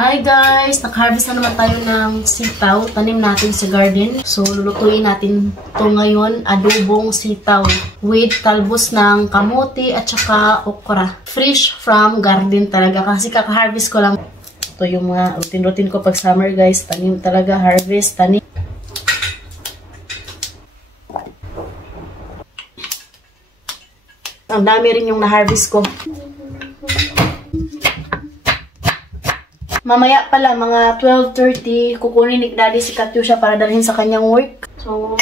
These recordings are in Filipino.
Hi guys! Nag-harvest na naman tayo ng sitaw. Tanim natin sa garden. So, lulutuin natin ito ngayon. Adobong sitaw with talbos ng kamote at saka okra. Fresh from garden talaga. Kasi kaka-harvest ko lang. Ito yung mga routine ko pag summer guys. Tanim talaga. Harvest, tanim. Ang dami rin yung na-harvest ko. Mamaya pala, mga 12:30, kukunin ni Daddy si Katyusha para dalhin sa kanyang work. So,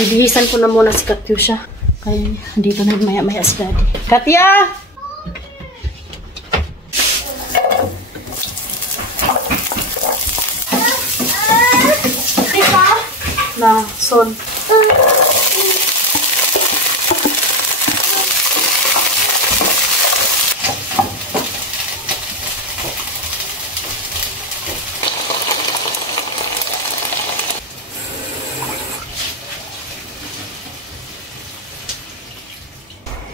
bibihisan ko na muna si Katyusha. Kaya dito na maya-maya si Daddy. Katya! Na, son.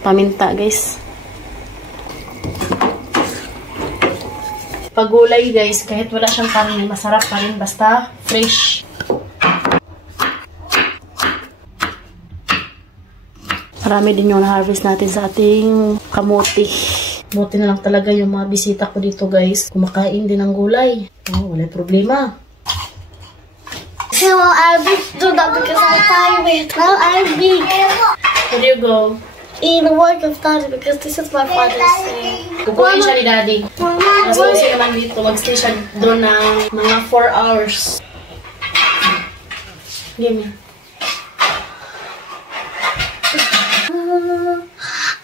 Paminta guys. Pagulay guys, kahit wala siyang karne, masarap pa rin basta fresh. Marami din yung na-harvest natin sa ating kamote. Buti na lang talaga yung mga bisita ko dito guys. Kumakain din ng gulay. Oh, wala problema. So I'll do that because I'm tired. Now I'm big. Where do you go? In the work of Daddy because this is my father's thing. Kukunin siya ni Daddy. Mas kasi naman dito, mag-stay siya doon ng mga 4 hours. Give me.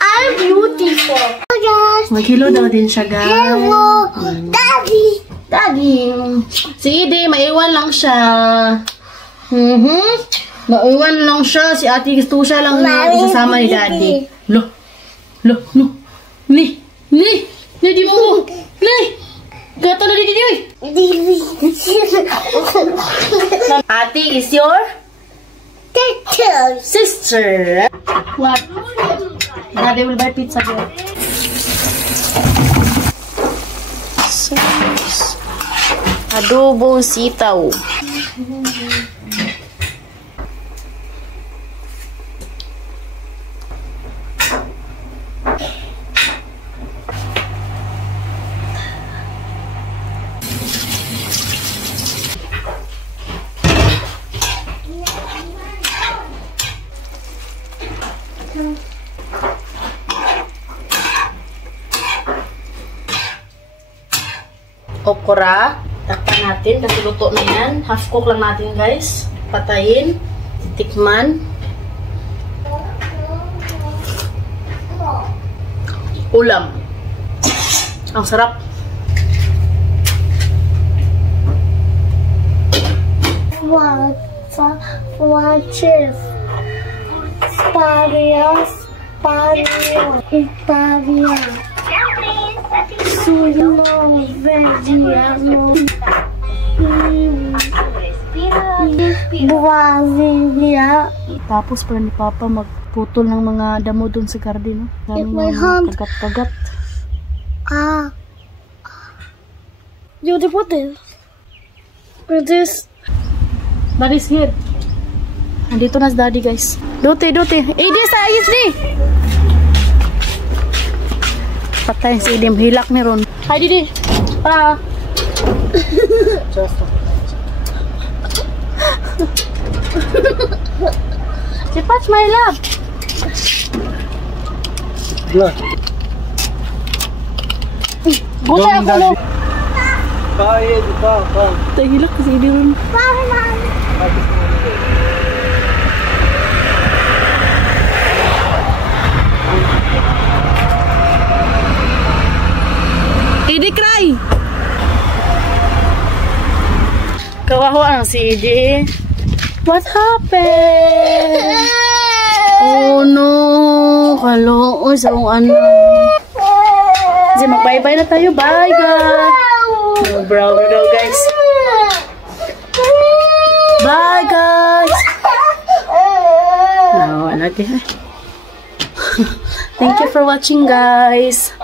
I'm beautiful. Hello guys. Mag-hello daw din siya guys. Hello, Daddy. Daddy. Si Ide, maiwan lang siya. Maiwan lang siya. Si Ate Katyusha lang yung isasama ni Daddy. Lo. Ni, di mo. Ni. Gato na di. Ate is your sister. What? Daddy will buy pizza here. Adobong sitaw. Okra, takpan natin kasi luto na yan. Half cook lang natin guys. Patayin, tikman. Ulam. Ang sarap. Watches. Sparia. Suno, Verdiano, Brasilia. Tapos para ni Papa magputol ng mga damo dun sa garden. Daming mga kagat-kagat. You want to put this? With this? Daddy's here. Andito na si Daddy guys. Dote. Ide sa ayos ni. Patay si Ide. Hilak ni Ron. Hi Didi. Si Patch, my love. Gulay ako no. Kaya, pa. Tahilak kasi Ide Ron. Kawawa ang si EJ. What happened? Oh no. Kaloy sa kong anak. Kasi mag-bye-bye na tayo. Bye guys. Brown na daw guys. Bye guys. Nawa natin. Thank you for watching guys.